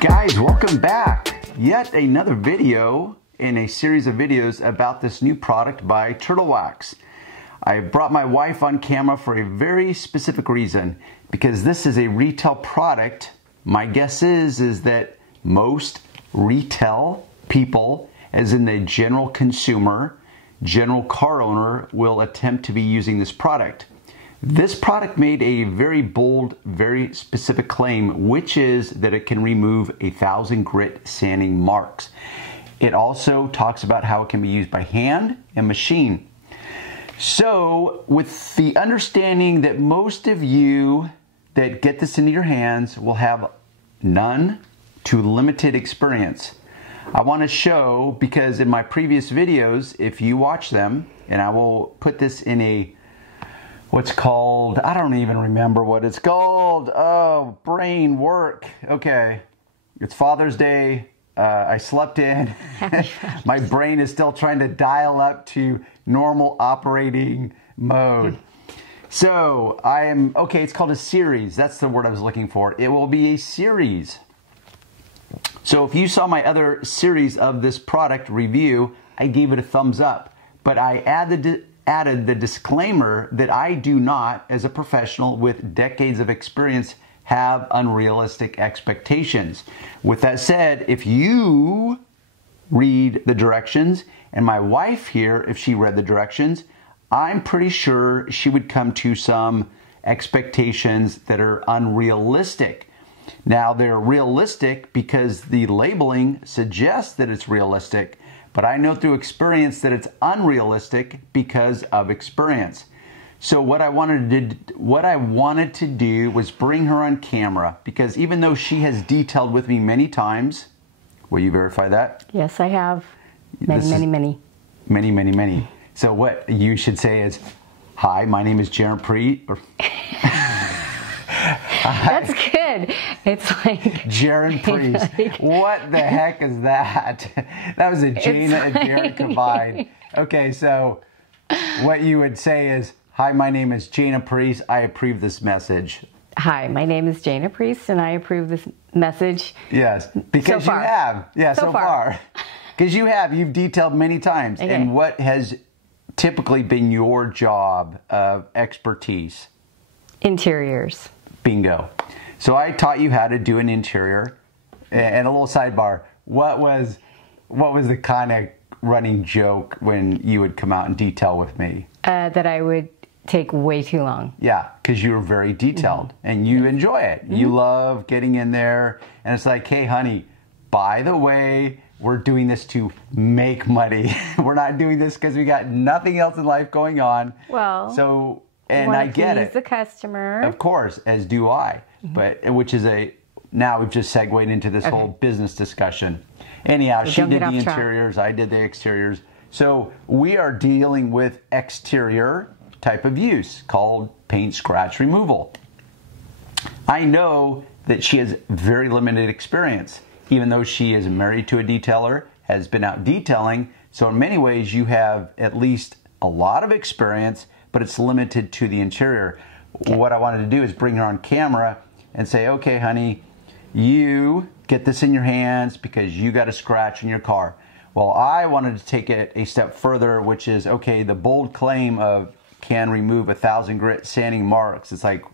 Guys, welcome back. Yet another video in a series of videos about this new product by Turtle Wax. I brought my wife on camera for a very specific reason, because this is a retail product. My guess is that most retail people, as in the general consumer, general car owner, will attempt to be using this product. This product made a very bold, very specific claim, which is that it can remove 1,000 grit sanding marks. It also talks about how it can be used by hand and machine. So, with the understanding that most of you that get this into your hands will have none to limited experience, I want to show, because in my previous videos, if you watch them, and I will put this in a what's called, I don't even remember what it's called. Oh, brain work. Okay. It's Father's Day. I slept in. My brain is still trying to dial up to normal operating mode. So okay, it's called a series. That's the word I was looking for. It will be a series. So if you saw my other series of this product review, I gave it a thumbs up. But I added the disclaimer that I do not, as a professional with decades of experience, have unrealistic expectations. With that said, if you read the directions, and my wife here, if she read the directions, I'm pretty sure she would come to some expectations that are unrealistic. Now, they're realistic because the labeling suggests that it's realistic, but I know through experience that it's unrealistic because of experience. So what I wanted to do was bring her on camera, because even though she has detailed with me many times, will you verify that? Yes, I have. Many. So what you should say is, "Hi, my name is Darren Pre." That's good. It's like Darren Priest. What the heck is that? That was a Jana and Darren combined. Okay, so what you would say is, "Hi, my name is Jana Priest. I approve this message." Hi, my name is Jana Priest, and I approve this message. Yes, because you have. Yeah, so far. Because you've detailed many times. Okay. And what has typically been your job of expertise? Interiors. Bingo. So I taught you how to do an interior. And a little sidebar, what was the kind of running joke when you would come out and detail with me? That I would take way too long. Yeah, because you were very detailed, and you enjoy it. You love getting in there, and it's like, "Hey, honey, by the way, we're doing this to make money. We're not doing this because we got nothing else in life going on." Well, so, and I get it. The customer, of course, as do I. But now we've just segued into this whole business discussion. Anyhow, she did the interiors, I did the exteriors. So we are dealing with exterior type of use called paint scratch removal. I know that she has very limited experience, even though she is married to a detailer, has been out detailing. So in many ways, you have at least a lot of experience, but it's limited to the interior. Okay. What I wanted to do is bring her on camera and say, "Okay, honey, you get this in your hands because you got a scratch in your car." Well, I wanted to take it a step further, which is, okay, the bold claim of can remove 1,000 grit sanding marks. It's like,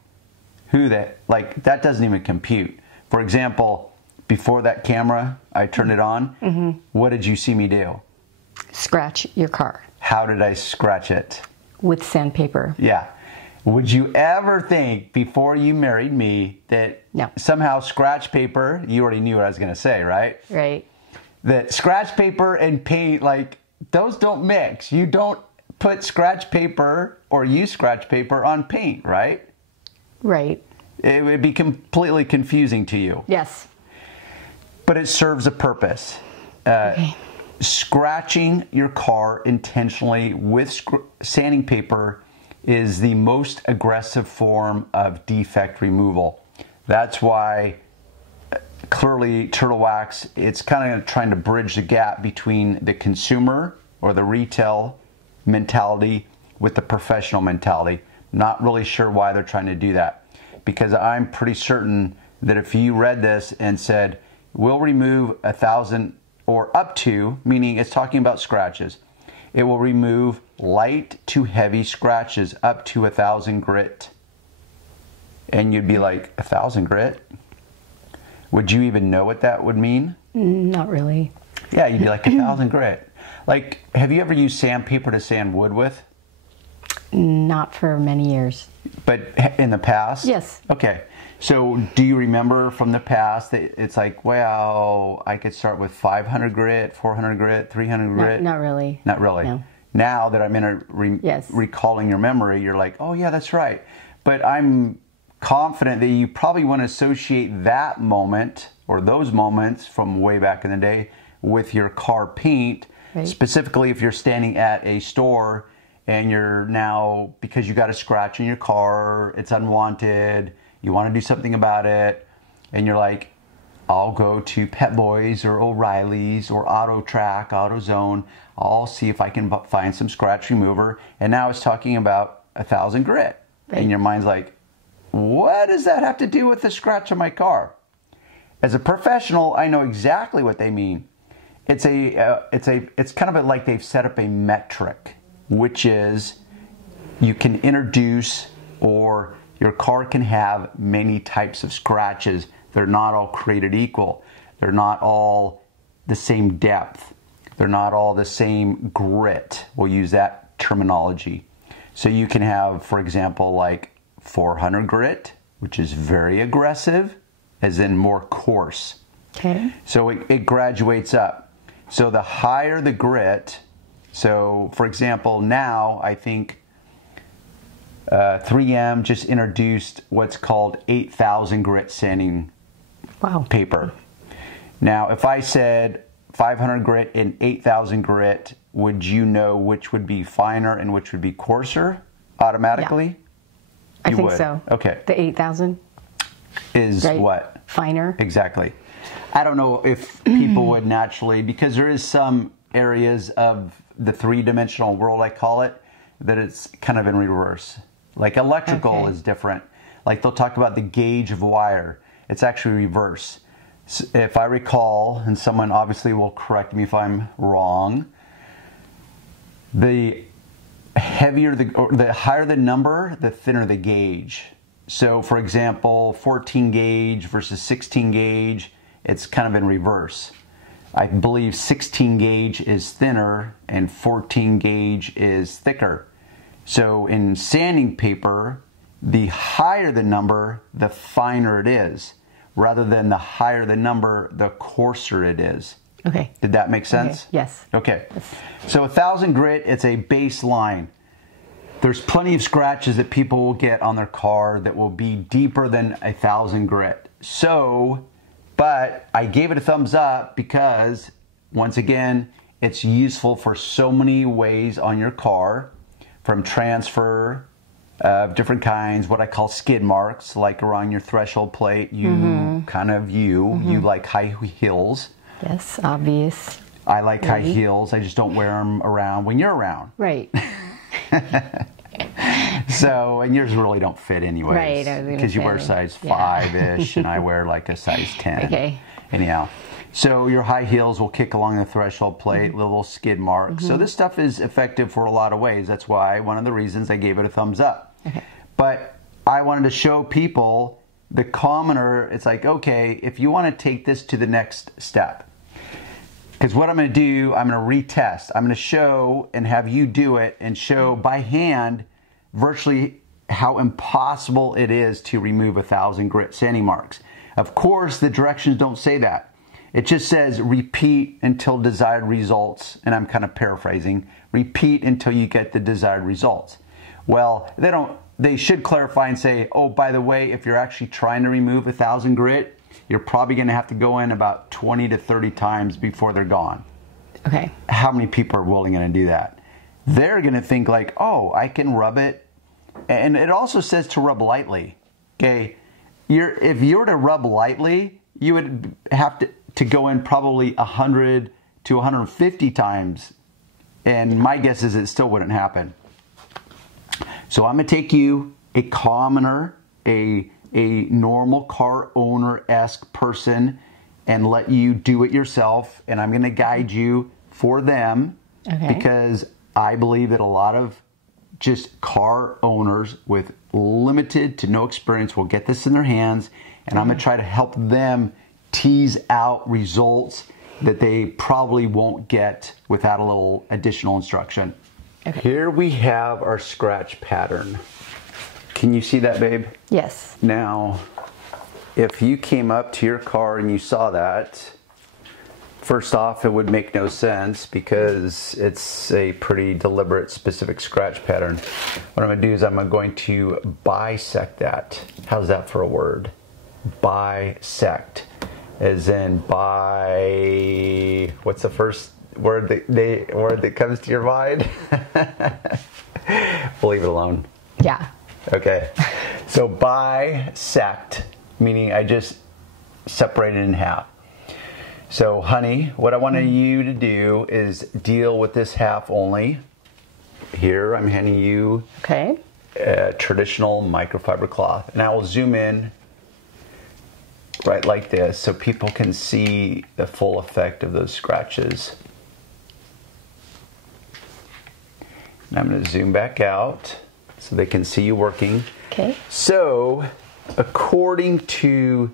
that doesn't even compute. For example, before that camera, I turned it on. What did you see me do? Scratch your car. How did I scratch it? With sandpaper. Yeah. Would you ever think, before you married me, that somehow scratch paper, you already knew what I was going to say, right? Right. That scratch paper and paint, those don't mix. You don't put scratch paper or use scratch paper on paint, right? Right. It would be completely confusing to you. Yes. But it serves a purpose. Scratching your car intentionally with sanding paper is the most aggressive form of defect removal. That's why clearly Turtle Wax, it's kind of trying to bridge the gap between the consumer or the retail mentality with the professional mentality. Not really sure why they're trying to do that, because I'm pretty certain that if you read this and said, will remove 1,000 or up to, meaning it's talking about scratches. It will remove light to heavy scratches up to 1,000 grit. And you'd be like, 1,000 grit? Would you even know what that would mean? Not really. Yeah, you'd be like 1,000 grit. Like, have you ever used sandpaper to sand wood with? Not for many years. But in the past? Yes. Okay. So do you remember from the past that it's like, wow, I could start with 500 grit, 400 grit, 300 grit? Not really. Not really. No. Now that I'm Yes. recalling your memory, you're like, oh yeah, that's right. But I'm confident that you probably want to associate that moment or those moments from way back in the day with your car paint. Right. Specifically if you're standing at a store and you're now, because you got a scratch in your car, it's unwanted, you want to do something about it, and you're like, I'll go to Pet Boys or O'Reilly's or Auto Track, AutoZone, I'll see if I can find some scratch remover, and now it's talking about 1,000 grit. Right. And your mind's like, what does that have to do with the scratch on my car? As a professional, I know exactly what they mean. It's kind of like they've set up a metric, which is you can introduce, or your car can have many types of scratches. They're not all created equal. They're not all the same depth. They're not all the same grit. We'll use that terminology. So you can have, for example, like 400 grit, which is very aggressive, as in more coarse. Okay. So it graduates up. So the higher the grit, so for example, now I think 3M just introduced what's called 8,000 grit sanding paper. Now, if I said 500 grit and 8,000 grit, would you know which would be finer and which would be coarser automatically? Yeah. I think so. Okay. The 8,000 is right. what? Finer. Exactly. I don't know if people would naturally, because there is some areas of the three-dimensional world, I call it, that it's kind of in reverse. Like electrical is different. Like they'll talk about the gauge of wire. It's actually reverse. If I recall, and someone obviously will correct me if I'm wrong, the higher the number, the thinner the gauge. So for example, 14 gauge versus 16 gauge, it's kind of in reverse. I believe 16 gauge is thinner and 14 gauge is thicker. So in sanding paper, the higher the number, the finer it is, rather than the higher the number, the coarser it is. Okay. Did that make sense? Okay. Yes. Okay. Yes. So 1,000 grit, it's a baseline. There's plenty of scratches that people will get on their car that will be deeper than 1,000 grit. So, but I gave it a thumbs up because, once again, it's useful for so many ways on your car, from transfer of different kinds, what I call skid marks, like around your threshold plate. You you like high heels. Yes, obvious. I like high heels. I just don't wear them around when you're around. Right. So, and yours really don't fit anyways. Right. Because you wear size 5-ish and I wear like a size 10. Okay. Anyhow. So your high heels will kick along the threshold plate, little skid marks. So this stuff is effective for a lot of ways. That's why one of the reasons I gave it a thumbs up. Okay. But I wanted to show people, the commoner, it's like, okay, if you want to take this to the next step. Because what I'm going to do, I'm going to retest. I'm going to show and have you do it and show by hand virtually how impossible it is to remove 1,000 grit sanding marks. Of course, the directions don't say that. It just says repeat until desired results, and I'm kind of paraphrasing. Repeat until you get the desired results. Well, they should clarify and say, oh, by the way, if you're actually trying to remove 1,000 grit, you're probably going to have to go in about 20 to 30 times before they're gone. Okay. How many people are willing to do that? They're going to think like, oh, I can rub it. And it also says to rub lightly. Okay. If you were to rub lightly, you would have to go in probably 100 to 150 times. And my guess is it still wouldn't happen. So I'm going to take you, a commoner, a normal car owner-esque person, and let you do it yourself, and I'm going to guide you for them, because I believe that a lot of just car owners with limited to no experience will get this in their hands, and I'm going to try to help them tease out results that they probably won't get without a little additional instruction. Okay. Here we have our scratch pattern. Can you see that, babe? Yes. Now, if you came up to your car and you saw that, first off, it would make no sense because it's a pretty deliberate, specific scratch pattern. What I'm going to do is I'm going to bisect that. How's that for a word? Bisect. As in by, what's the first word that comes to your mind? We'll leave it alone. Yeah. Okay. So bisect, meaning I just separated in half. So, honey, what I want you to do is deal with this half only. Here, I'm handing you a traditional microfiber cloth. And I will zoom in right like this so people can see the full effect of those scratches. And I'm going to zoom back out so they can see you working. Okay. So, according to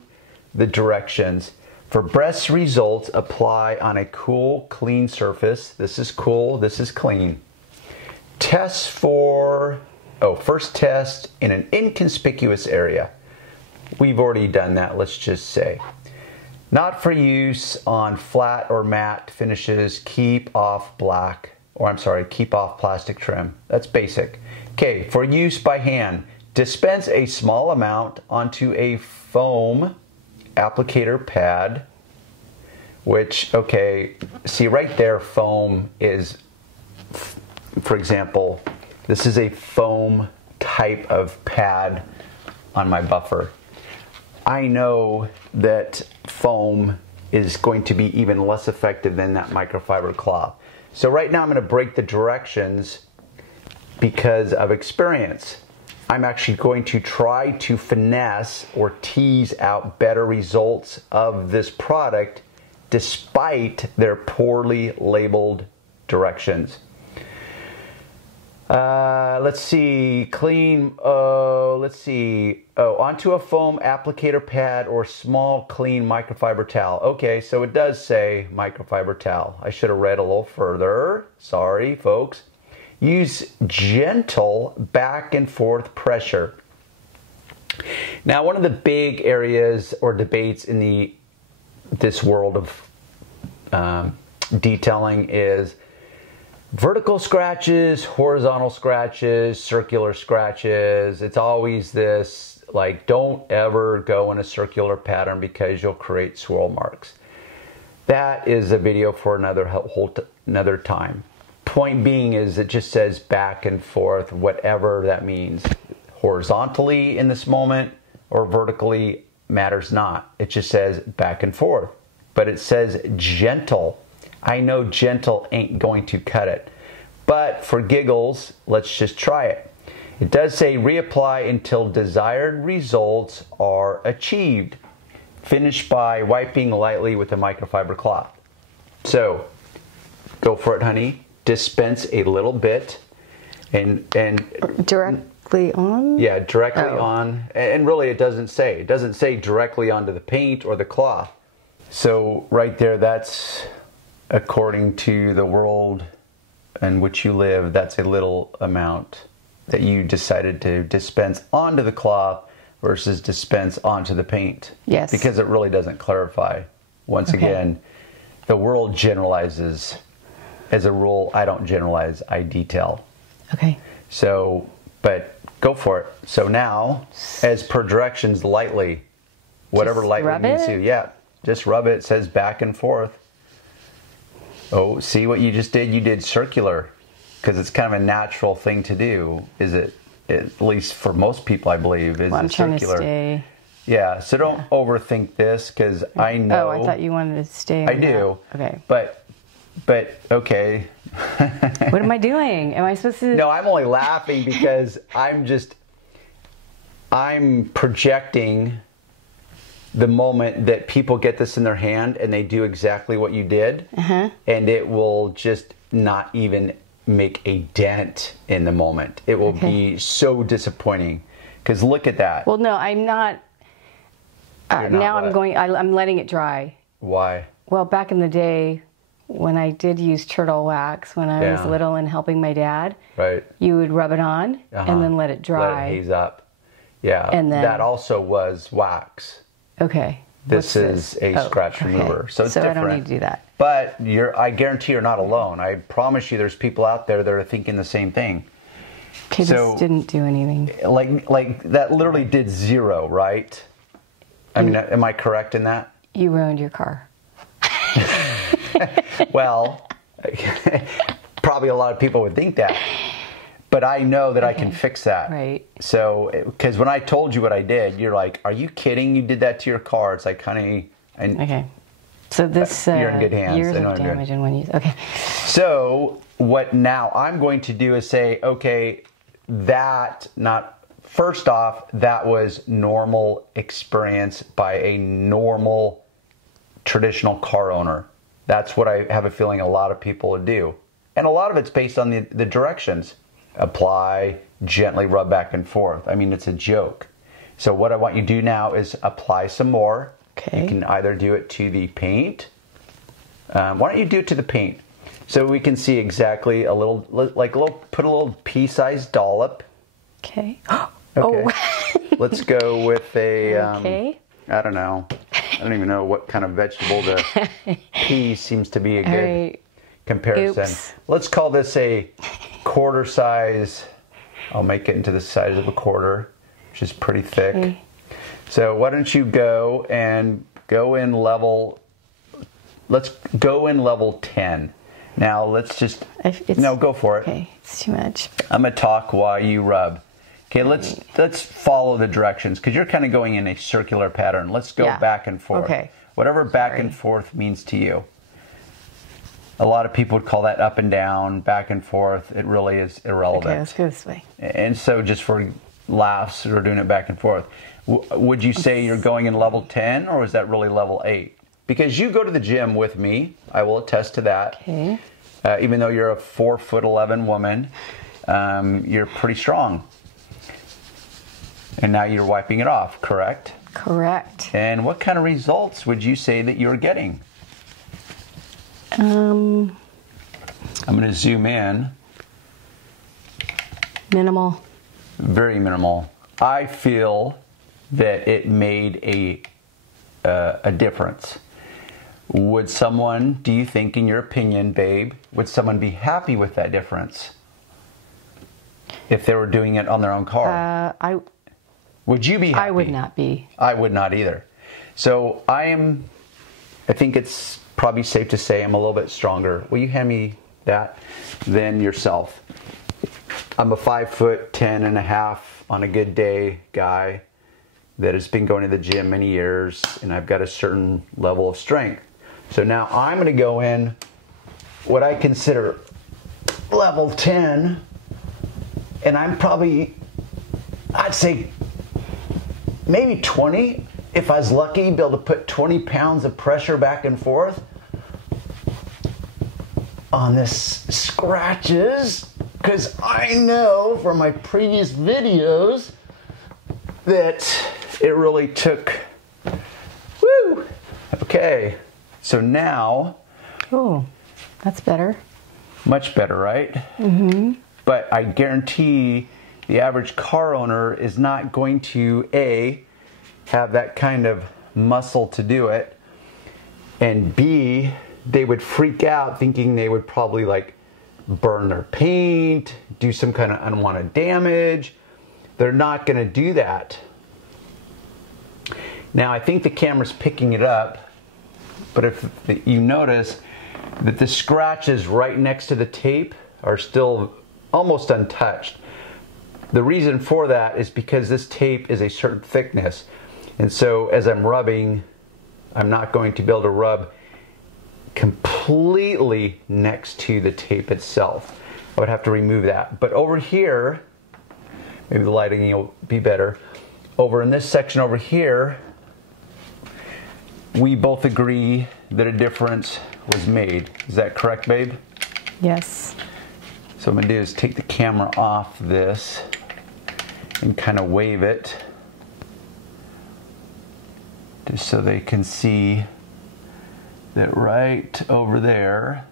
the directions, for best results, apply on a cool, clean surface. This is cool, this is clean. First test in an inconspicuous area. We've already done that, let's just say. Not for use on flat or matte finishes. Keep off plastic trim. That's basic. Okay, for use by hand, dispense a small amount onto a foam applicator pad, which, see right there, foam is, for example, this is a foam type of pad on my buffer. I know that foam is going to be even less effective than that microfiber cloth. So right now I'm going to break the directions because of experience. I'm actually going to try to finesse or tease out better results of this product despite their poorly labeled directions. Let's see, onto a foam applicator pad or small clean microfiber towel. Okay, so it does say microfiber towel. I should have read a little further. Sorry, folks. Use gentle back and forth pressure. Now, one of the big areas or debates in this world of detailing is vertical scratches, horizontal scratches, circular scratches. It's always this, like, don't ever go in a circular pattern because you'll create swirl marks. That is a video for another time. Point being is it just says back and forth, whatever that means. Horizontally in this moment or vertically matters not. It just says back and forth. But it says gentle. I know gentle ain't going to cut it. But for giggles, let's just try it. It does say reapply until desired results are achieved. Finish by wiping lightly with a microfiber cloth. So, go for it, honey. Dispense a little bit and directly on? Yeah, directly on. And really it doesn't say. It doesn't say directly onto the paint or the cloth. So right there, that's according to the world in which you live, that's a little amount that you decided to dispense onto the cloth versus dispense onto the paint. Yes. Because it really doesn't clarify. Once again, the world generalizes. As a rule, I don't generalize, I detail. Okay. So, but go for it. So now, as per directions, lightly, whatever just lightly rub means it? to. Yeah, just rub it. It says back and forth. Oh, see what you just did? You did circular, because it's kind of a natural thing to do. Is it? At least for most people, I believe, is I'm circular. trying to stay. Yeah, so don't overthink this, because I know. Oh, I thought you wanted to stay. I do. Okay. But okay. What am I doing? Am I supposed to? No, I'm only laughing because I'm projecting the moment that people get this in their hand and they do exactly what you did, and it will just not even make a dent in the moment. It will be so disappointing. Because look at that. Well, no, I'm not. Now I'm letting it dry. Why? Well, back in the day, when I did use turtle wax, when I was little and helping my dad, you would rub it on and then let it dry. Let it haze up. Yeah, and then, that also was wax. Okay. This is a scratch remover. So it's different. I don't need to do that. But I guarantee you're not alone. I promise you there's people out there that are thinking the same thing. Okay, so, this didn't do anything. Like that literally did zero, right? I mean, am I correct in that? You ruined your car. Well, probably a lot of people would think that. But I know that I can fix that. Right. So, because when I told you what I did, you're like, are you kidding? You did that to your car. It's like, honey. Okay. So this... you're in good hands. Years of damage in one use. Okay. So, what now I'm going to do is say, okay, first off, that was normal experience by a normal, traditional car owner. That's what I have a feeling a lot of people would do. And a lot of it's based on the directions. Apply, gently rub back and forth. I mean, it's a joke. So what I want you to do now is apply some more. Okay. You can either do it to the paint. Why don't you do it to the paint? So we can see exactly put a little pea-sized dollop. Okay. Okay. Oh. Let's go with a, I don't know. I don't even know what kind of vegetable the pea seems to be a good comparison. Oops. Let's call this a quarter size. I'll make it into the size of a quarter, which is pretty thick. Okay. So why don't you go in level, let's go in level 10. Now let's just, go for it. Okay, it's too much. I'm going to talk while you rub. Okay, let's follow the directions because you're kind of going in a circular pattern. Let's go back and forth. Okay. Whatever back and forth means to you. A lot of people would call that up and down, back and forth. It really is irrelevant. Okay, let's go this way. And so just for laughs, we're doing it back and forth. Would you say you're going in level 10 or is that really level 8? Because you go to the gym with me. I will attest to that. Okay. Even though you're a 4'11" woman, you're pretty strong. And now you're wiping it off, correct? Correct. And what kind of results would you say that you're getting? I'm going to zoom in. Minimal. Very minimal. I feel that it made a difference. Would someone, do you think, in your opinion, babe, would someone be happy with that difference if they were doing it on their own car? Would you be happy? I would not be. I would not either. So I think it's probably safe to say I'm a little bit stronger. Will you hand me that? Than yourself. I'm a 5'10.5" on a good day guy that has been going to the gym many years, and I've got a certain level of strength. So now I'm going to go in what I consider level 10, and I'm probably, I'd say maybe 20, if I was lucky, be able to put 20 pounds of pressure back and forth on this scratches, because I know from my previous videos that it really took, woo! Okay, so now... Oh, that's better. Much better, right? Mm-hmm. But I guarantee the average car owner is not going to, A, have that kind of muscle to do it, and B, they would freak out thinking they would probably like burn their paint, do some kind of unwanted damage. They're not going to do that. Now I think the camera's picking it up, but if you notice that the scratches right next to the tape are still almost untouched. The reason for that is because this tape is a certain thickness, and so as I'm rubbing, I'm not going to be able to rub completely next to the tape itself. I would have to remove that. But over here, maybe the lighting will be better. Over in this section over here, we both agree that a difference was made. Is that correct, babe? Yes. So what I'm gonna do is take the camera off this and kind of wave it just so they can see that right over there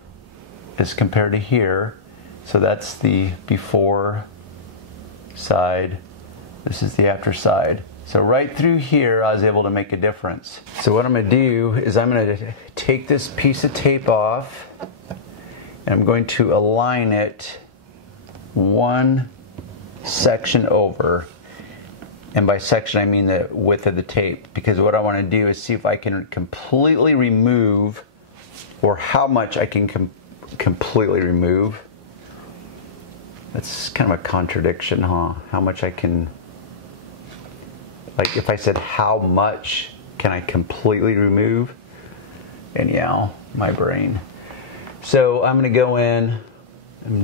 as compared to here. So that's the before side. This is the after side. So right through here, I was able to make a difference. So what I'm gonna do is I'm gonna take this piece of tape off and I'm going to align it one section over. And by section, I mean the width of the tape, because what I wanna do is see if I can completely remove, or how much I can completely remove. That's kind of a contradiction, huh? How much I can, like if I said how much can I completely remove? Anyhow, my brain. So I'm gonna go in, I'm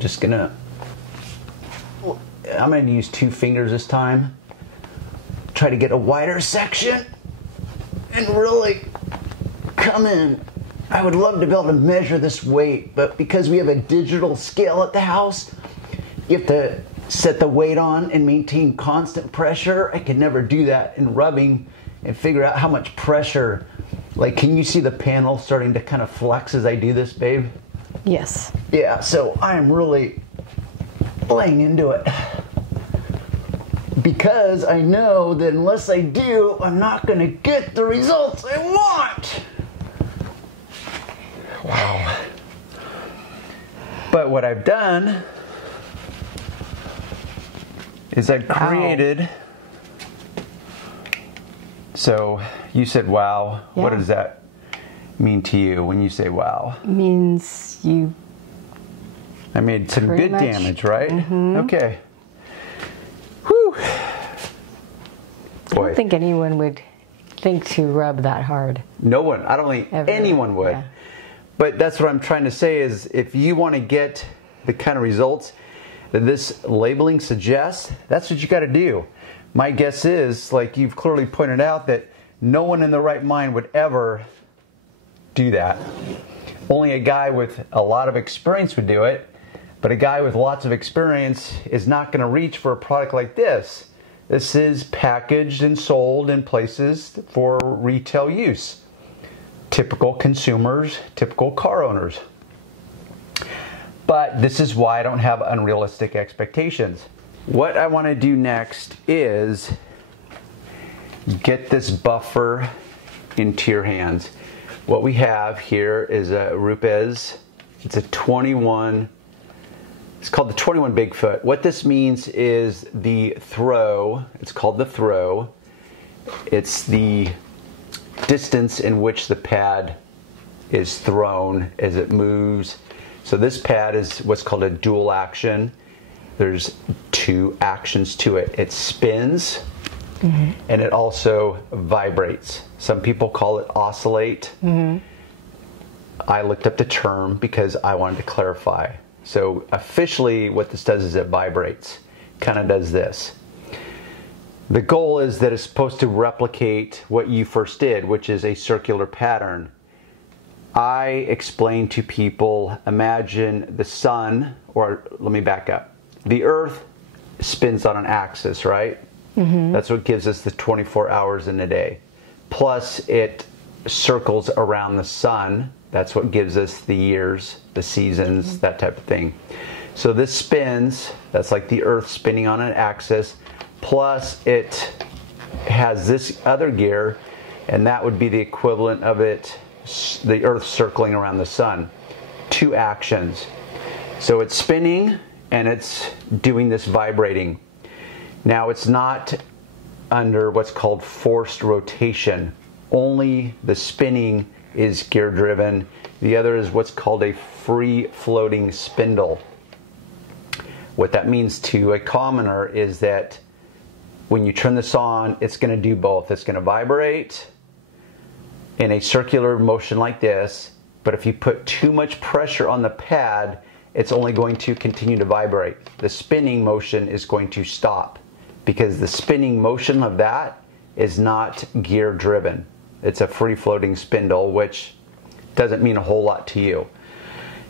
gonna use 2 fingers this time. Try to get a wider section and really come in. I would love to be able to measure this weight, but because we have a digital scale at the house, you have to set the weight on and maintain constant pressure. I can never do that in rubbing and figure out how much pressure. Like, can you see the panel starting to kind of flex as I do this, babe? Yes. Yeah, so I'm really laying into it, because I know that unless I do, I'm not gonna get the results I want. Wow. But what I've done is I've created, so you said wow. Yeah. What does that mean to you when you say wow? It means I made some good damage, right? Mm-hmm. Okay. Whew. I don't think anyone would think to rub that hard. No one. I don't think anyone would. Yeah. But that's what I'm trying to say is, if you want to get the kind of results that this labeling suggests, that's what you got to do. My guess is, like you've clearly pointed out, that no one in their right mind would ever do that. Only a guy with a lot of experience would do it, but a guy with lots of experience is not going to reach for a product like this. This is packaged and sold in places for retail use. Typical consumers, typical car owners. But this is why I don't have unrealistic expectations. What I want to do next is get this buffer into your hands. What we have here is a Rupes. It's a 21. It's called the 21 Bigfoot. What this means is the throw. It's called the throw. It's the distance in which the pad is thrown as it moves. So this pad is what's called a dual action. There's 2 actions to it. It spins, mm-hmm. and it also vibrates. Some people call it oscillate. Mm-hmm. I looked up the term because I wanted to clarify. So officially what this does is it vibrates. Kind of does this. The goal is that it's supposed to replicate what you first did, which is a circular pattern. I explain to people, imagine the sun, or let me back up. The earth spins on an axis, right? Mm-hmm. That's what gives us the 24 hours in a day. Plus it circles around the sun. That's what gives us the years, the seasons, mm-hmm. that type of thing. So this spins, that's like the earth spinning on an axis, plus it has this other gear, and that would be the equivalent of it, the earth circling around the sun. 2 actions. So it's spinning and it's doing this vibrating. Now it's not under what's called forced rotation. Only the spinning is gear driven. The other is what's called a free floating spindle. What that means to a commoner is that when you turn this on, it's going to do both. It's going to vibrate in a circular motion like this, but if you put too much pressure on the pad, it's only going to continue to vibrate. The spinning motion is going to stop, because the spinning motion of that is not gear driven. It's a free-floating spindle, which doesn't mean a whole lot to you.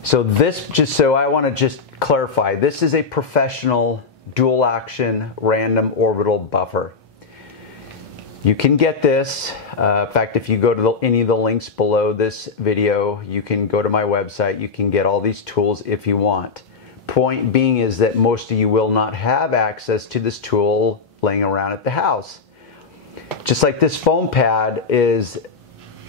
So this, I want to just clarify, this is a professional dual action random orbital buffer. You can get this. In fact, if you go to any of the links below this video, you can go to my website. You can get all these tools if you want. Point being is that most of you will not have access to this tool laying around at the house. Just like this foam pad is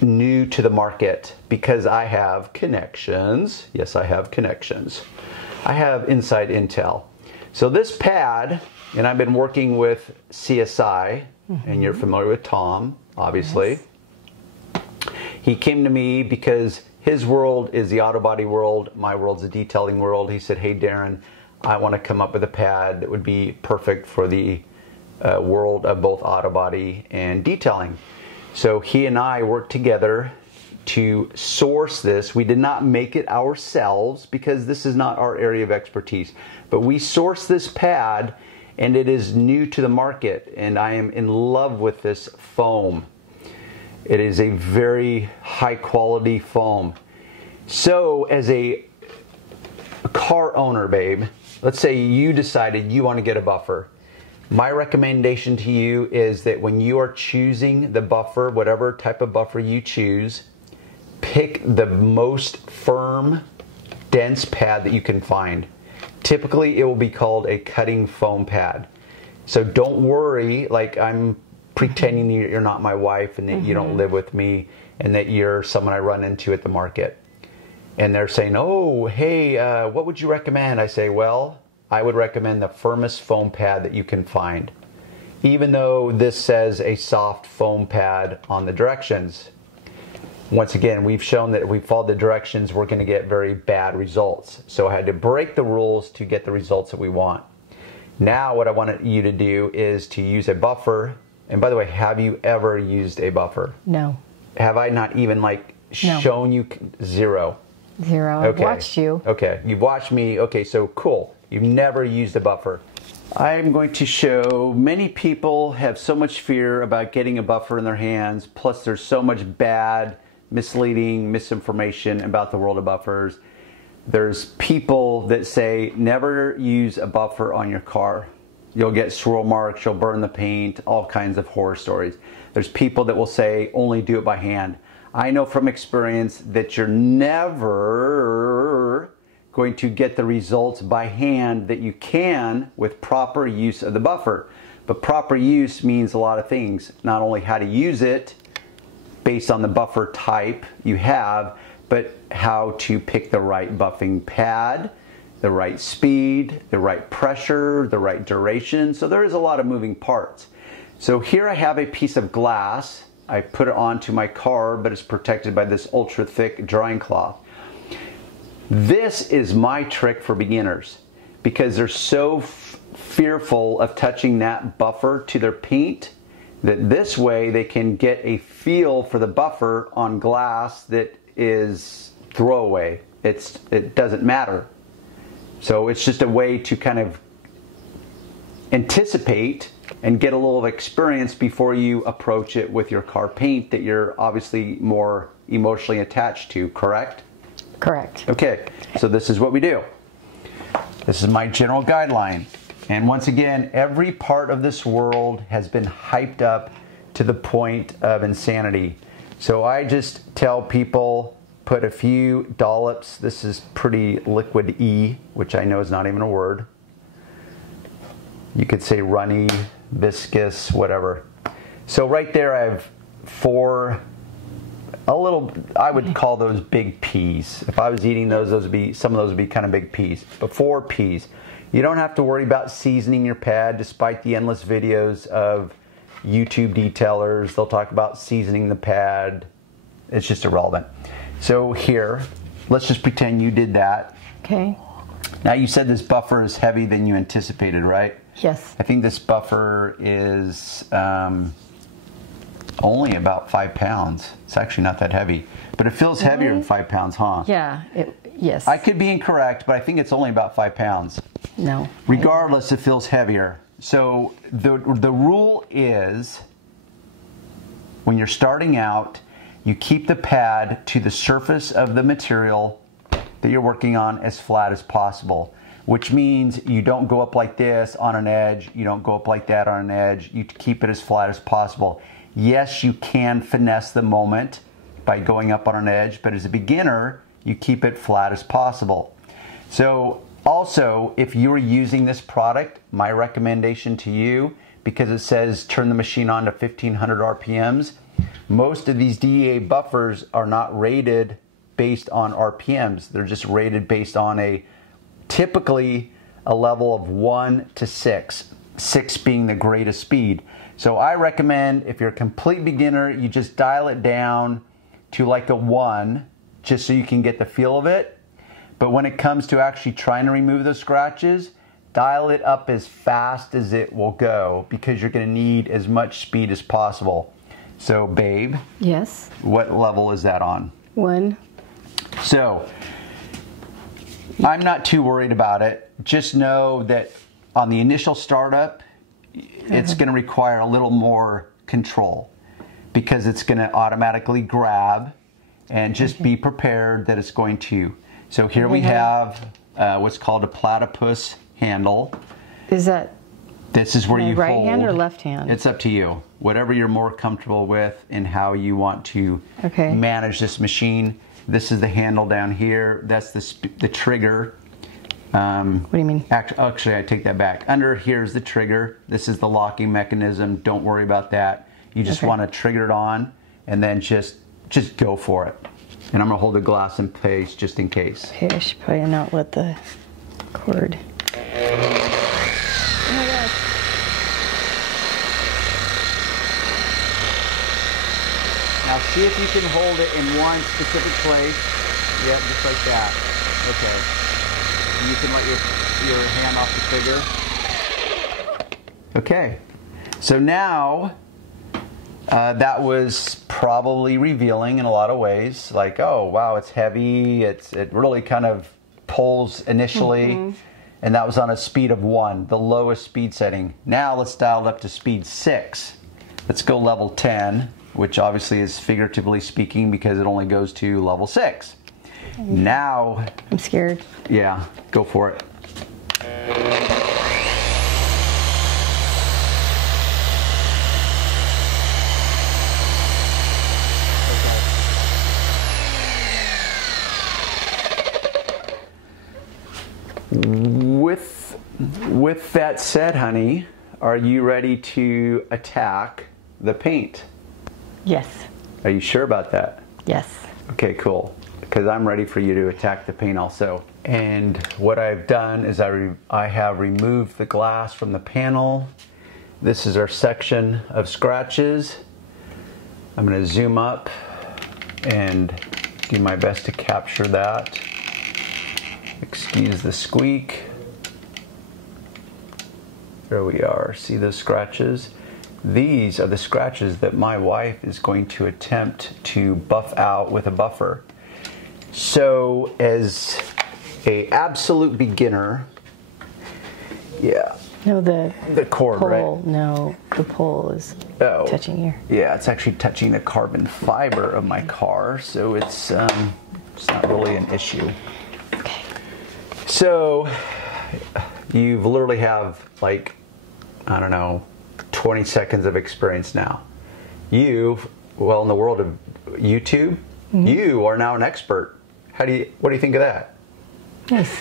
new to the market because I have connections. Yes, I have connections. I have inside intel. So this pad, and I've been working with CSI, and you're familiar with Tom, obviously. Yes. He came to me because his world is the auto body world, my world's the detailing world. He said, hey Darren, I want to come up with a pad that would be perfect for the world of both auto body and detailing. So he and I worked together to source this. We did not make it ourselves because this is not our area of expertise, but we sourced this pad and it is new to the market, and I am in love with this foam. It is a very high quality foam. So as a car owner, babe, let's say you decided you want to get a buffer. My recommendation to you is that when you are choosing the buffer, whatever type of buffer you choose, pick the most firm, dense pad that you can find. Typically, it will be called a cutting foam pad. So don't worry, like I'm pretending you're not my wife and that you don't live with me and that you're someone I run into at the market. And they're saying, oh, hey, what would you recommend? I say, well, I would recommend the firmest foam pad that you can find. Even though this says a soft foam pad on the directions. Once again, we've shown that if we follow the directions, we're going to get very bad results. So I had to break the rules to get the results that we want. Now what I want you to do is to use a buffer. And by the way, have you ever used a buffer? No. Have I not even shown you? Zero. Zero. Okay. I've watched you. Okay. You've watched me. Okay, so cool. You've never used a buffer. I'm going to show many people have so much fear about getting a buffer in their hands, plus there's so much bad, misleading misinformation about the world of buffers. There's people that say never use a buffer on your car. You'll get swirl marks, you'll burn the paint, all kinds of horror stories. There's people that will say only do it by hand. I know from experience that you're never going to get the results by hand that you can with proper use of the buffer. But proper use means a lot of things. Not only how to use it based on the buffer type you have, but how to pick the right buffing pad, the right speed, the right pressure, the right duration. So there is a lot of moving parts. So here I have a piece of glass. I put it onto my car, but it's protected by this ultra thick drying cloth. This is my trick for beginners because they're so fearful of touching that buffer to their paint that this way they can get a feel for the buffer on glass that is throwaway. It doesn't matter. So it's just a way to kind of anticipate and get a little experience before you approach it with your car paint that you're obviously more emotionally attached to, correct? Correct. Okay, so this is what we do. This is my general guideline. And once again, every part of this world has been hyped up to the point of insanity. So I just tell people, put a few dollops. This is pretty liquid E, which I know is not even a word. You could say runny, viscous, whatever. So right there I have I would call those big peas. If I was eating those would be, some of those would be kind of big peas. But 4 peas. You don't have to worry about seasoning your pad despite the endless videos of YouTube detailers. They'll talk about seasoning the pad. It's just irrelevant. So here, let's just pretend you did that. Okay. Now you said this buffer is heavier than you anticipated, right? Yes. I think this buffer is only about 5 pounds. It's actually not that heavy. But it feels heavier than 5 pounds, huh? Yeah, yes. I could be incorrect, but I think it's only about 5 pounds. No. Regardless, it feels heavier. So the rule is, if when you're starting out, you keep the pad to the surface of the material that you're working on as flat as possible, which means you don't go up like this on an edge, you don't go up like that on an edge, you keep it as flat as possible. Yes, you can finesse the moment by going up on an edge, but as a beginner, you keep it flat as possible. So also, if you're using this product, my recommendation to you, because it says turn the machine on to 1500 RPMs, most of these DEA buffers are not rated based on RPMs. They're just rated based on typically a level of 1 to 6, 6 being the greatest speed. So I recommend, if you're a complete beginner, you just dial it down to like a 1, just so you can get the feel of it. But when it comes to actually trying to remove those scratches, dial it up as fast as it will go, because you're going to need as much speed as possible. So, babe. Yes. What level is that on? 1. So, I'm not too worried about it. Just know that on the initial startup, it's going to require a little more control, because it's going to automatically grab, and just be prepared that it's going to. So here we have what's called a platypus handle. This is where you hold. Right hand or left hand? It's up to you. Whatever you're more comfortable with and how you want to manage this machine. This is the handle down here. That's the trigger. What do you mean? Actually, I take that back. Under here is the trigger. This is the locking mechanism. Don't worry about that. You just want to trigger it on, and then just go for it. And I'm going to hold the glass in place just in case. Okay, I should probably not let the cord. Oh my gosh. Now see if you can hold it in one specific place. Yep, just like that. Okay. And you can let your hand off the trigger. Okay. So now, that was probably revealing in a lot of ways. Like, oh, wow, it's heavy. It really kind of pulls initially. And that was on a speed of 1, the lowest speed setting. Now let's dial it up to speed 6. Let's go level 10, which obviously is figuratively speaking, because it only goes to level 6. Now... I'm scared. Yeah, go for it. With that said, honey, are you ready to attack the paint? Yes. Are you sure about that? Yes. Okay, cool. Because I'm ready for you to attack the paint also. And what I've done is I have removed the glass from the panel. This is our section of scratches. I'm going to zoom up and do my best to capture that. Excuse the squeak. There we are. See those scratches? These are the scratches that my wife is going to attempt to buff out with a buffer. So as an absolute beginner, yeah. No, the cord, pole, right? No, the pole is touching here. Yeah, it's actually touching the carbon fiber of my car, so it's not really an issue. Okay. So you've literally have like, I don't know, 20 seconds of experience now. Well, in the world of YouTube, you are now an expert. What do you think of that? Yes.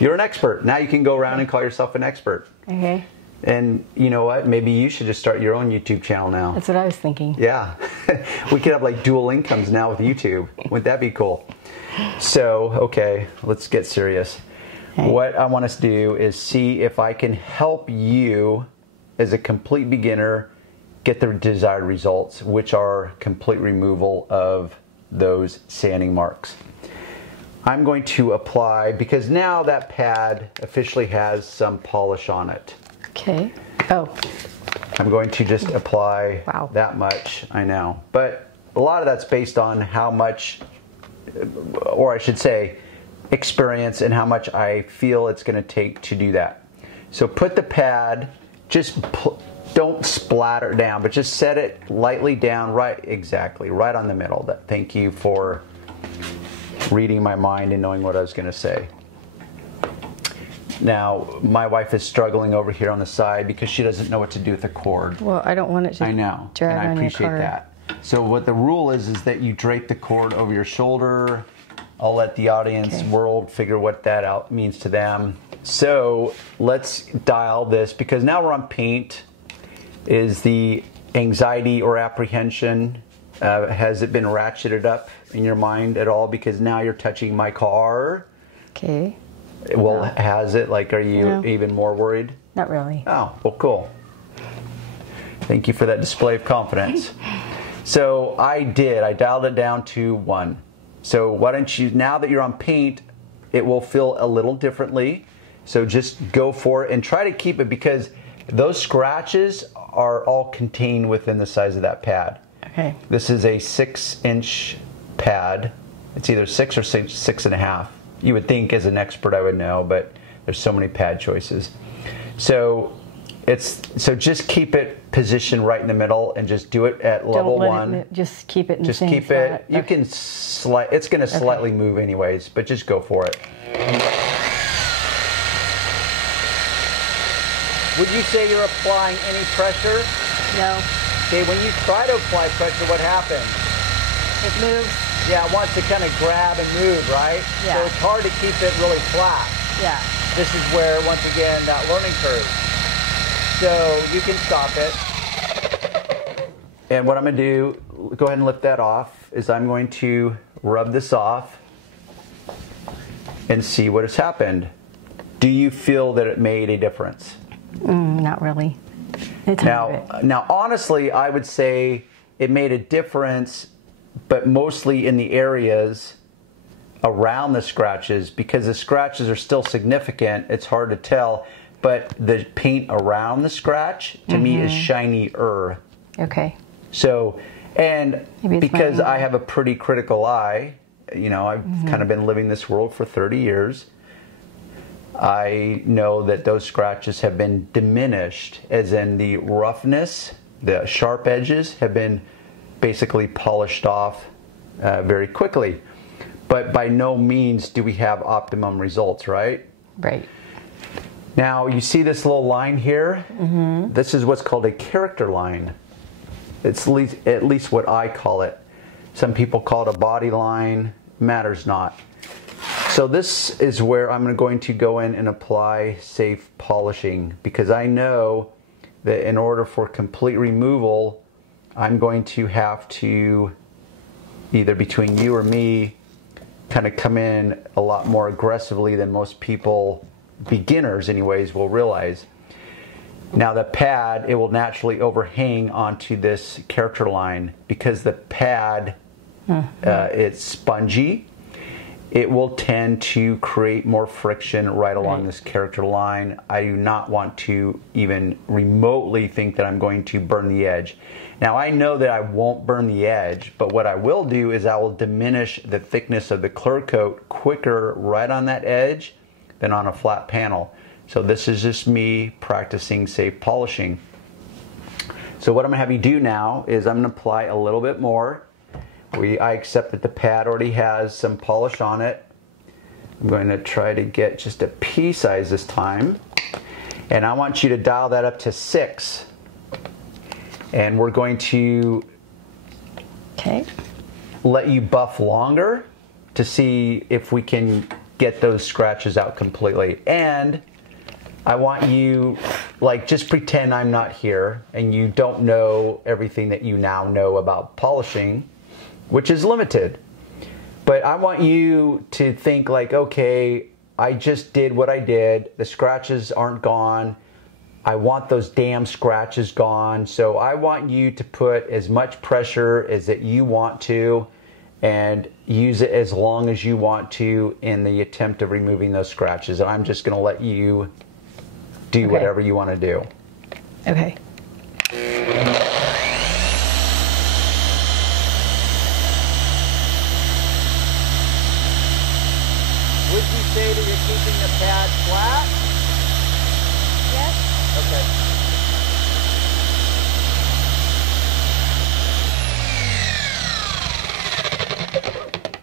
You're an expert. Now you can go around and call yourself an expert. Okay. And you know what? Maybe you should just start your own YouTube channel now. That's what I was thinking. Yeah. We could have like dual incomes now with YouTube. Wouldn't that be cool? So, okay, let's get serious. Okay. What I want us to do is see if I can help you as a complete beginner get the desired results, which are complete removal of those sanding marks. I'm going to apply, because now that pad officially has some polish on it. Okay. Oh. I'm going to just apply that much, I know. But a lot of that's based on how much, or I should say, experience and how much I feel it's going to take to do that. So put the pad, just don't splatter down, but just set it lightly down, right on the middle. Thank you for reading my mind and knowing what I was going to say. Now, my wife is struggling over here on the side because she doesn't know what to do with the cord. Well, I don't want it to drag on your card. I know, and I appreciate that. So what the rule is that you drape the cord over your shoulder. I'll let the audience world figure what that out means to them. So let's dial this, because now we're on paint. Is the anxiety or apprehension, has it been ratcheted up in your mind at all? Because now you're touching my car. Okay. Well, has it? Like, are you even more worried? Not really. Oh, well, cool. Thank you for that display of confidence. So I dialed it down to 1. So why don't you, now that you're on paint, it will feel a little differently. So just go for it and try to keep it, because those scratches are all contained within the size of that pad. Okay. This is a 6-inch pad. It's either 6 or 6.5. You would think as an expert I would know, but there's so many pad choices. So just keep it positioned right in the middle and just do it at level 1. Just keep it in the same spot. Just keep it. You can it's going to slightly move anyways, but just go for it. Would you say you're applying any pressure? No. Okay, when you try to apply pressure, what happens? It moves. Yeah, it wants to kind of grab and move, right? Yeah. So it's hard to keep it really flat. Yeah. This is where, once again, that learning curve. So you can stop it. And what I'm going to do, go ahead and lift that off, is I'm going to rub this off and see what has happened. Do you feel that it made a difference? Not really. Now, honestly, I would say it made a difference, but mostly in the areas around the scratches, because the scratches are still significant. It's hard to tell, but the paint around the scratch to me is shinier. Okay. So, and because I have a pretty critical eye, you know, I've kind of been living this world for 30 years. I know that those scratches have been diminished, as in the roughness, the sharp edges have been basically polished off very quickly. But by no means do we have optimum results, right? Right. Now, you see this little line here? This is what's called a character line. It's at least what I call it. Some people call it a body line. Matters not. So this is where I'm going to go in and apply safe polishing, because I know that in order for complete removal, I'm going to have to, either between you or me, kind of come in a lot more aggressively than most people, beginners anyways, will realize. Now the pad, it will naturally overhang onto this character line, because the pad, it's spongy. It will tend to create more friction right along this character line. I do not want to even remotely think that I'm going to burn the edge. Now, I know that I won't burn the edge, but what I will do is I will diminish the thickness of the clear coat quicker right on that edge than on a flat panel. So this is just me practicing safe polishing. So what I'm going to have you do now is I'm going to apply a little bit more. I accept that the pad already has some polish on it. I'm going to try to get just a pea size this time. And I want you to dial that up to 6. And we're going to let you buff longer to see if we can get those scratches out completely. And I want you, like, just pretend I'm not here and you don't know everything that you now know about polishing, which is limited. But I want you to think like, okay, I just did what I did. The scratches aren't gone. I want those damn scratches gone. So I want you to put as much pressure as that you want to, and use it as long as you want to in the attempt of removing those scratches. And I'm just going to let you do whatever you want to do. Okay. Would you say that you're keeping the pad flat? Yes. Okay.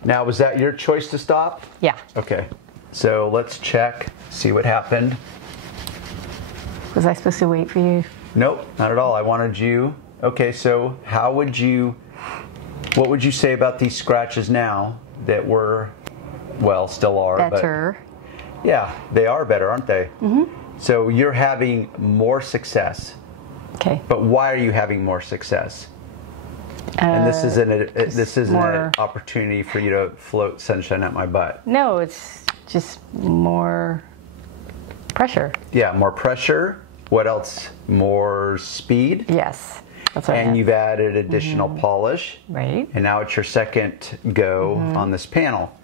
Now, was that your choice to stop? Yeah. Okay. So let's check, see what happened. Was I supposed to wait for you? Nope, not at all. I wanted you. Okay, so what would you say about these scratches now that were, well, still are. Better. But yeah, they are better, aren't they? Mm-hmm. So you're having more success. Okay. But why are you having more success? And this isn't an opportunity for you to float sunshine at my butt. No, it's just more pressure. Yeah, more pressure. What else? More speed? Yes. That's what and you've added additional polish. Right. And now it's your second go on this panel.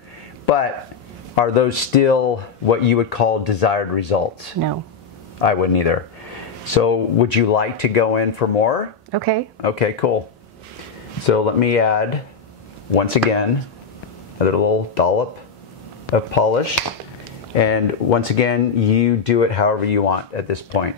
But are those still what you would call desired results? No. I wouldn't either. So would you like to go in for more? Okay. Okay, cool. So let me add, once again, another little dollop of polish. And once again, you do it however you want at this point.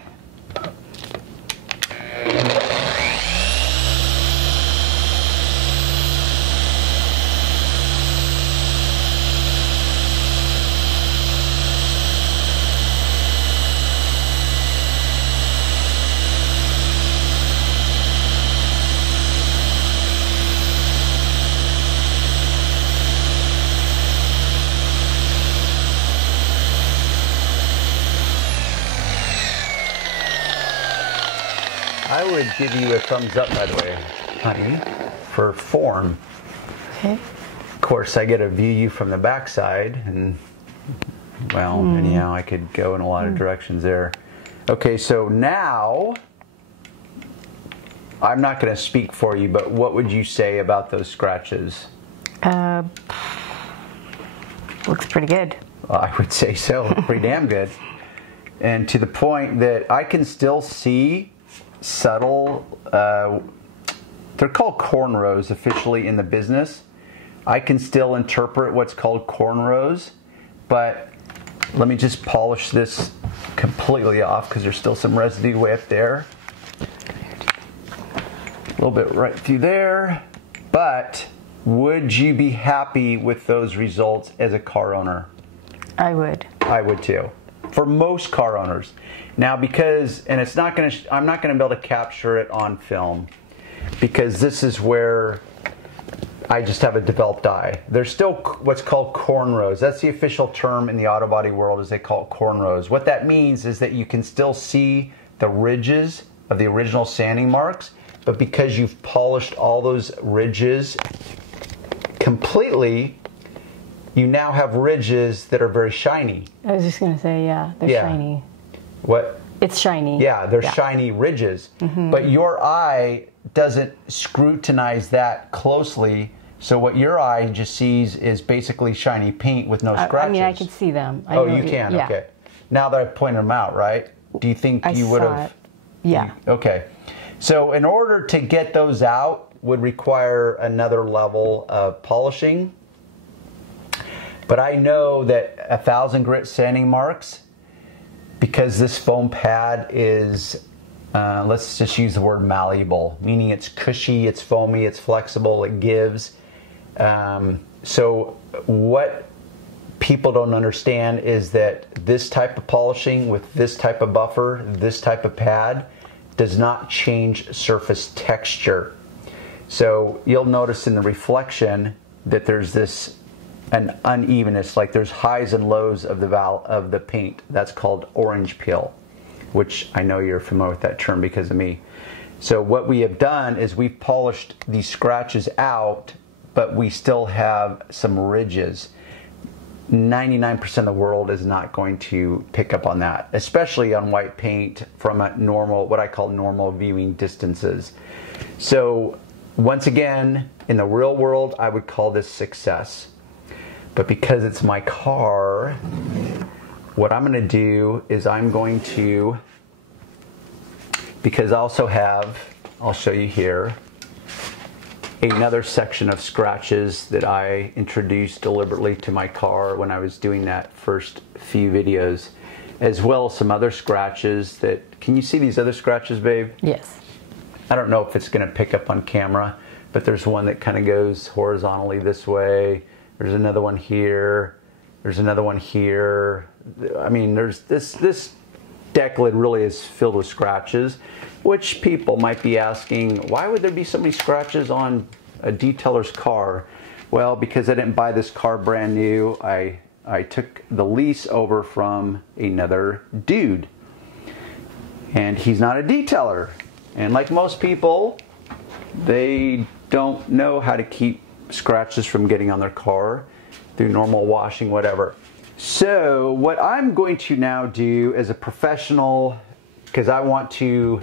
I would give you a thumbs up, by the way, honey, for form. Okay. Of course, I get to view you from the backside, and, well, anyhow, I could go in a lot of directions there. Okay, so now, I'm not going to speak for you, but what would you say about those scratches? Looks pretty good. I would say so, pretty damn good. And to the point that I can still see subtle, they're called cornrows officially in the business. I can still interpret what's called cornrows, but let me just polish this completely off because there's still some residue way up there. A little bit right through there. But would you be happy with those results as a car owner? I would. I would too. For most car owners. Now because, and it's not going to, I'm not going to be able to capture it on film because this is where I just have a developed eye. There's still what's called cornrows. That's the official term in the auto body world, is they call it cornrows. What that means is that you can still see the ridges of the original sanding marks, but because you've polished all those ridges completely, you now have ridges that are very shiny. I was just going to say, yeah, they're shiny. What? It's shiny. Yeah, they're shiny ridges. But your eye doesn't scrutinize that closely, so what your eye just sees is basically shiny paint with no scratches. I mean, I can see them. Oh, you can? Yeah. Okay. Now that I've pointed them out, right? Do you think you would have? Yeah. Okay. So in order to get those out would require another level of polishing. But I know that 1,000 grit sanding marks, because this foam pad is, let's just use the word malleable, meaning it's cushy, it's foamy, it's flexible, it gives. So what people don't understand is that this type of polishing with this type of buffer, this type of pad, does not change surface texture. So you'll notice in the reflection that there's an unevenness, like there's highs and lows of the paint. That's called orange peel, which I know you're familiar with that term because of me. So what we have done is we've polished these scratches out, but we still have some ridges. 99% of the world is not going to pick up on that, especially on white paint from a normal, what I call normal viewing distances. So once again, in the real world, I would call this success. But because it's my car, what I'm going to do is I'm going to, because I also have, I'll show you here, another section of scratches that I introduced deliberately to my car when I was doing that first few videos, as well as some other scratches that, can you see these other scratches, babe? Yes. I don't know if it's going to pick up on camera, but there's one that kind of goes horizontally this way. There's another one here. There's another one here. I mean, there's this deck lid really is filled with scratches, which people might be asking, why would there be so many scratches on a detailer's car? Well, because I didn't buy this car brand new. I took the lease over from another dude, and he's not a detailer. And like most people, they don't know how to keep scratches from getting on their car through normal washing, whatever. So what I'm going to now do as a professional, because I want to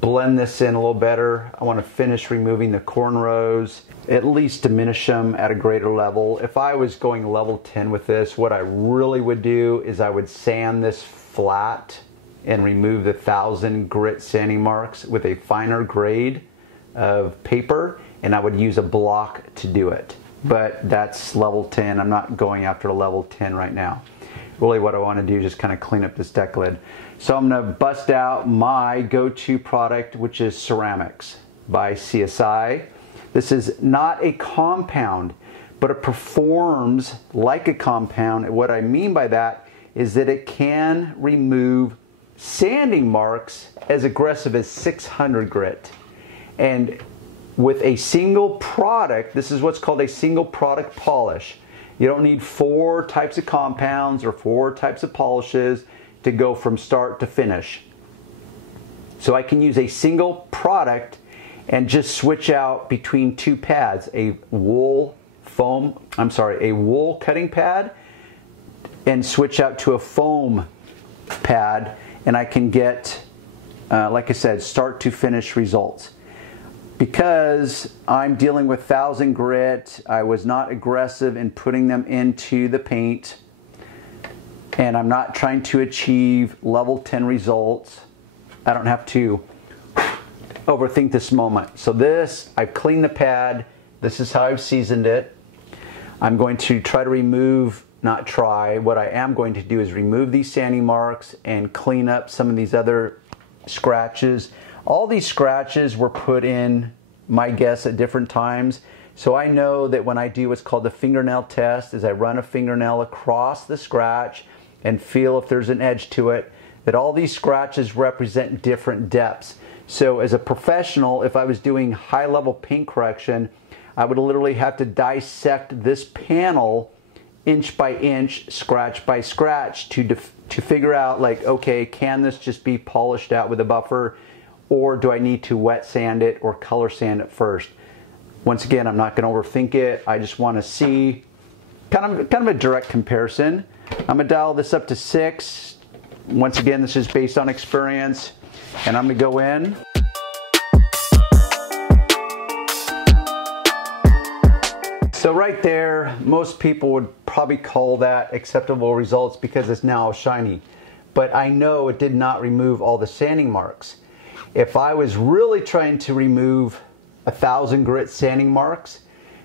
blend this in a little better, I want to finish removing the cornrows, at least diminish them at a greater level. If I was going level 10 with this, what I really would do is I would sand this flat and remove the 1000 grit sanding marks with a finer grade of paper, and I would use a block to do it. But that's level 10. I'm not going after level 10 right now. Really what I want to do is just kind of clean up this deck lid. So I'm going to bust out my go-to product, which is ceramics by CSI. This is not a compound, but it performs like a compound. What I mean by that is that it can remove sanding marks as aggressive as 600 grit. And with a single product, this is what's called a single product polish. You don't need 4 types of compounds or 4 types of polishes to go from start to finish. So I can use a single product and just switch out between 2 pads, a wool cutting pad, and switch out to a foam pad, and I can get, like I said, start to finish results. Because I'm dealing with 1000 grit, I was not aggressive in putting them into the paint, and I'm not trying to achieve level 10 results. I don't have to overthink this moment. So this, I've cleaned the pad. This is how I've seasoned it. I'm going to try to remove, not try, what I am going to do is remove these sanding marks and clean up some of these other scratches. All these scratches were put in, my guess, at different times. So I know that when I do what's called the fingernail test, is I run a fingernail across the scratch and feel if there's an edge to it, that all these scratches represent different depths. So as a professional, if I was doing high-level paint correction, I would literally have to dissect this panel inch by inch, scratch by scratch to figure out, like, okay, can this just be polished out with a buffer, or do I need to wet sand it or color sand it first? Once again, I'm not going to overthink it. I just want to see kind of a direct comparison. I'm going to dial this up to 6. Once again, this is based on experience, and I'm going to go in. So right there, most people would probably call that acceptable results because it's now shiny. But I know it did not remove all the sanding marks. If I was really trying to remove 1000 grit sanding marks,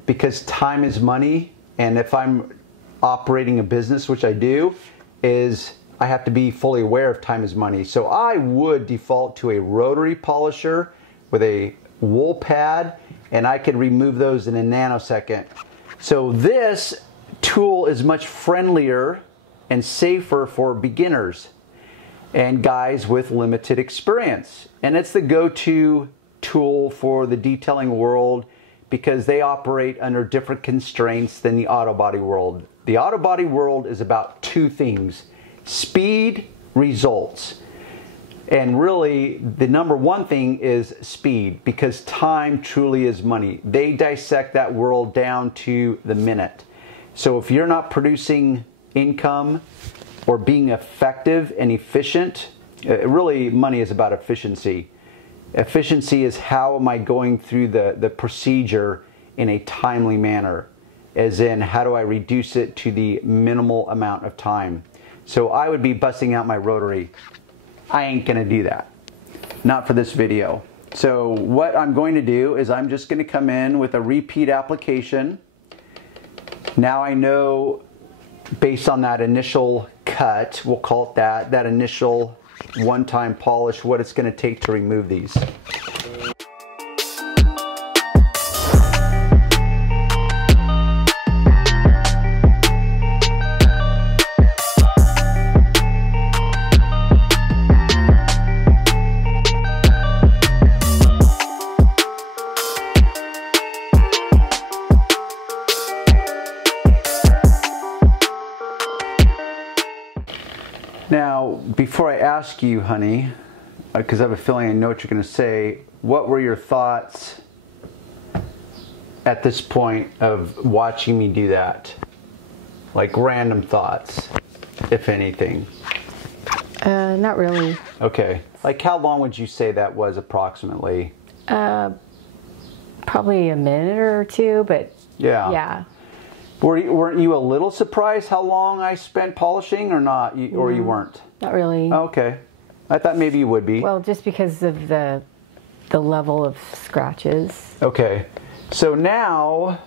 because time is money, and if I'm operating a business, which I do, is I have to be fully aware of time is money. So I would default to a rotary polisher with a wool pad, and I could remove those in a nanosecond. So this tool is much friendlier and safer for beginners and guys with limited experience. And it's the go-to tool for the detailing world because they operate under different constraints than the auto body world. The auto body world is about 2 things: speed, results. And really, the number 1 thing is speed, because time truly is money. They dissect that world down to the minute. So if you're not producing income or being effective and efficient, really money is about efficiency. Efficiency is how am I going through the procedure in a timely manner, as in how do I reduce it to the minimal amount of time. So I would be busting out my rotary. I ain't gonna do that, not for this video. So what I'm going to do is I'm just gonna come in with a repeat application. Now I know, based on that initial cut, we'll call it that initial one-time polish, what it's going to take to remove these. Now, before I ask you, honey, because I have a feeling I know what you're going to say, what were your thoughts at this point of watching me do that? Like random thoughts, if anything. Not really. Okay. Like how long would you say that was approximately? Probably a minute or two, but yeah. Weren't you a little surprised how long I spent polishing or not? Or you weren't? Not really. Oh, okay. I thought maybe you would be. Well, just because of the level of scratches. Okay. So now,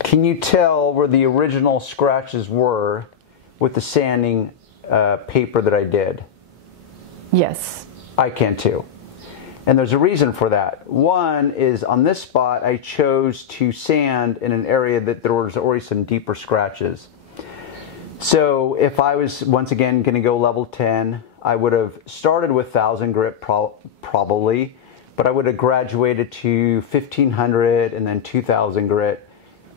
can you tell where the original scratches were with the sanding paper that I did? Yes. I can too. And there's a reason for that. One is on this spot, I chose to sand in an area that there was already some deeper scratches. So if I was, once again, going to go level 10, I would have started with 1,000 grit probably, but I would have graduated to 1,500 and then 2,000 grit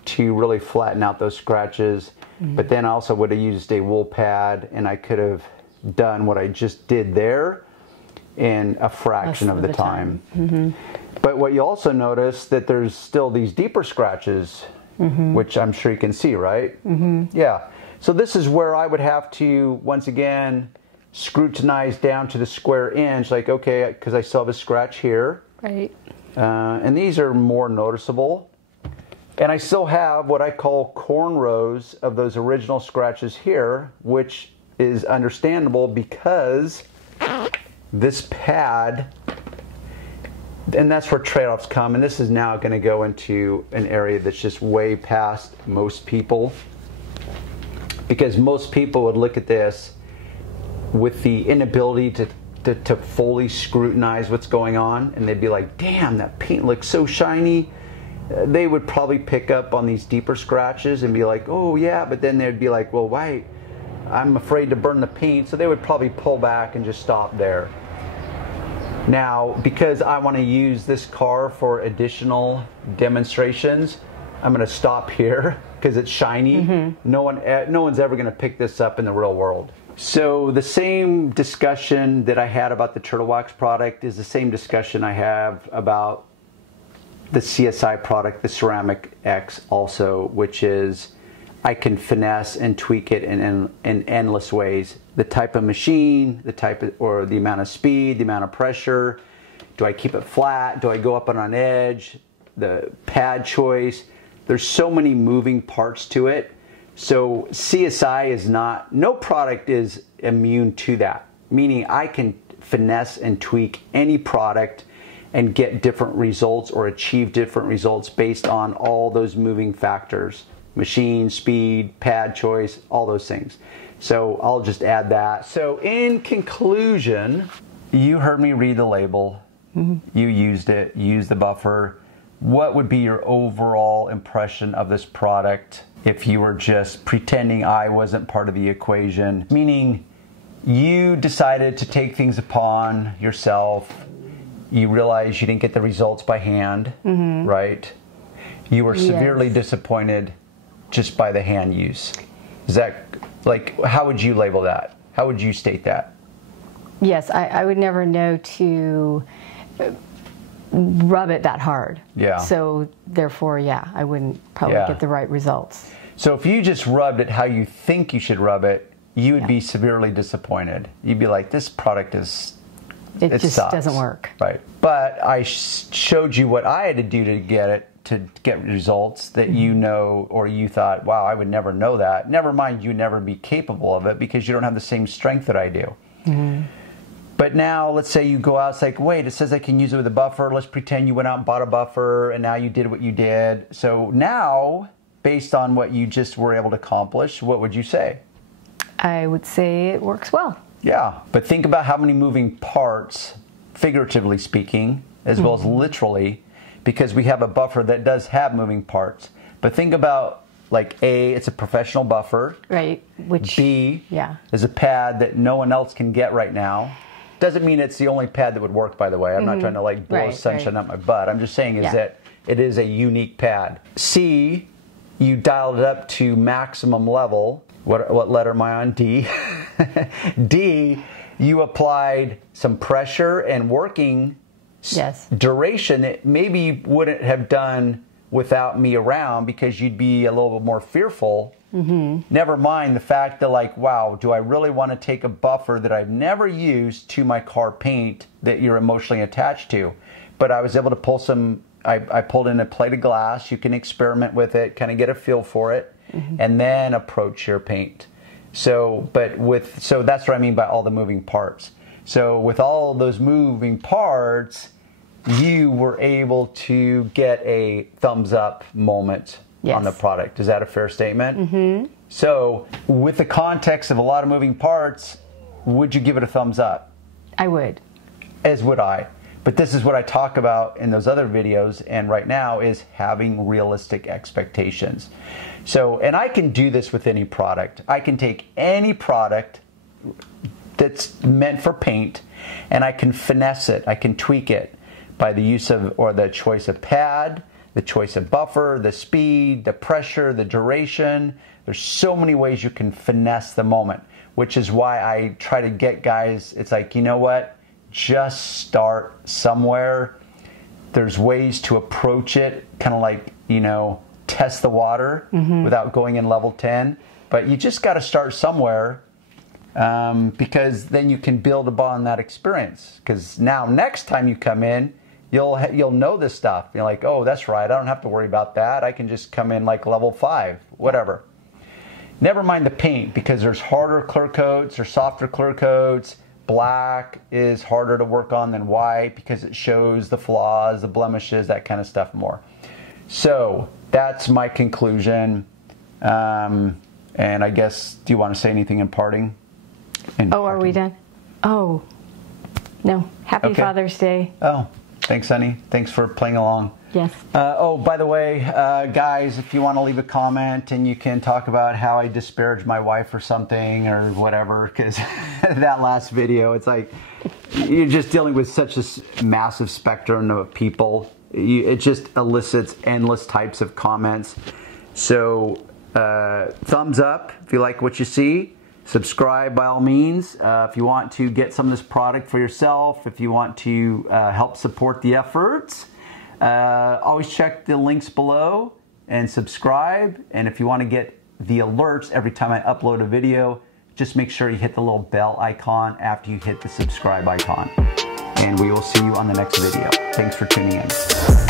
to really flatten out those scratches. But then I also would have used a wool pad, and I could have done what I just did there in a fraction of the time. But what you also notice that there's still these deeper scratches, which I'm sure you can see, right? Yeah. So this is where I would have to, once again, scrutinize down to the square inch, like, okay, because I still have a scratch here. Right. And these are more noticeable. And I still have what I call cornrows of those original scratches here, which is understandable because this pad, and that's where trade-offs come, and this is now going to go into an area that's just way past most people, because most people would look at this with the inability to fully scrutinize what's going on, and they'd be like, damn, that paint looks so shiny. They would probably pick up on these deeper scratches and be like, oh yeah, but then they'd be like, well, why? I'm afraid to burn the paint, so they would probably pull back and just stop there. Now, because I want to use this car for additional demonstrations, I'm going to stop here because it's shiny. No one's ever going to pick this up in the real world. So the same discussion that I had about the Turtle Wax product is the same discussion I have about the CSI product, the Ceramic X also, which is I can finesse and tweak it in endless ways. The type of machine, or the amount of speed, the amount of pressure. Do I keep it flat? Do I go up on an edge? The pad choice. There's so many moving parts to it. So CSI is not, no product is immune to that. Meaning I can finesse and tweak any product and get different results or achieve different results based on all those moving factors. Machine, speed, pad choice, all those things. So I'll just add that. So in conclusion, you heard me read the label. You used it, you used the buffer. What would be your overall impression of this product if you were just pretending I wasn't part of the equation? Meaning you decided to take things upon yourself. You realized you didn't get the results by hand, right? You were severely disappointed just by the hand use. Is that, like, how would you label that? How would you state that? Yes, I would never know to rub it that hard. Yeah. So therefore, yeah, I wouldn't probably get the right results. So if you just rubbed it how you think you should rub it, you would be severely disappointed. You'd be like, this product is, it just sucks. Doesn't work. Right. But I showed you what I had to do to get results that you know, or you thought, wow, I would never know that. Never mind, you never be capable of it because you don't have the same strength that I do. But now, let's say you go out, it's like, wait, it says I can use it with a buffer. Let's pretend you went out and bought a buffer, and now you did what you did. So now, based on what you just were able to accomplish, what would you say? I would say it works well. Yeah, but think about how many moving parts, figuratively speaking, as well as literally, because we have a buffer that does have moving parts. But think about, like, A, it's a professional buffer. Right. Which, B, is a pad that no one else can get right now. Doesn't mean it's the only pad that would work, by the way. I'm not trying to, like, blow sunshine up my butt. I'm just saying is that it is a unique pad. C, you dialed it up to maximum level, What letter am I on? D. D, you applied some pressure and working duration that maybe you wouldn't have done without me around because you'd be a little bit more fearful. Never mind the fact that, like, wow, do I really want to take a buffer that I've never used to my car paint that you're emotionally attached to? But I was able to pull some, I pulled in a plate of glass. You can experiment with it, kind of get a feel for it, and then approach your paint. So that's what I mean by all the moving parts. So with all those moving parts, you were able to get a thumbs up moment on the product. Is that a fair statement? So with the context of a lot of moving parts, would you give it a thumbs up? I would. As would I. But this is what I talk about in those other videos, and right now is having realistic expectations. So, and I can do this with any product. I can take any product that's meant for paint and I can finesse it, I can tweak it by the use of, or the choice of pad, the choice of buffer, the speed, the pressure, the duration. There's so many ways you can finesse the moment, which is why I try to get guys, it's like, you know what? Just start somewhere. There's ways to approach it, kind of like, you know, test the water without going in level 10. But you just got to start somewhere because then you can build upon that experience. Because now, next time you come in, you'll know this stuff. You're like, oh, that's right. I don't have to worry about that. I can just come in like level 5, whatever. Never mind the paint, because there's harder clear coats or softer clear coats. Black is harder to work on than white because it shows the flaws, the blemishes, that kind of stuff more. So that's my conclusion. And I guess, do you want to say anything in parting? Are we done? Oh, no. Happy Father's Day. Oh, thanks, honey. Thanks for playing along. Yes. Oh, by the way, guys, if you want to leave a comment and you can talk about how I disparaged my wife or something or whatever, because that last video, it's like you're just dealing with such a massive spectrum of people. It just elicits endless types of comments. So thumbs up if you like what you see. Subscribe by all means. If you want to get some of this product for yourself, if you want to help support the efforts, always check the links below and subscribe. And if you want to get the alerts every time I upload a video, just make sure you hit the little bell icon after you hit the subscribe icon. And we will see you on the next video. Thanks for tuning in.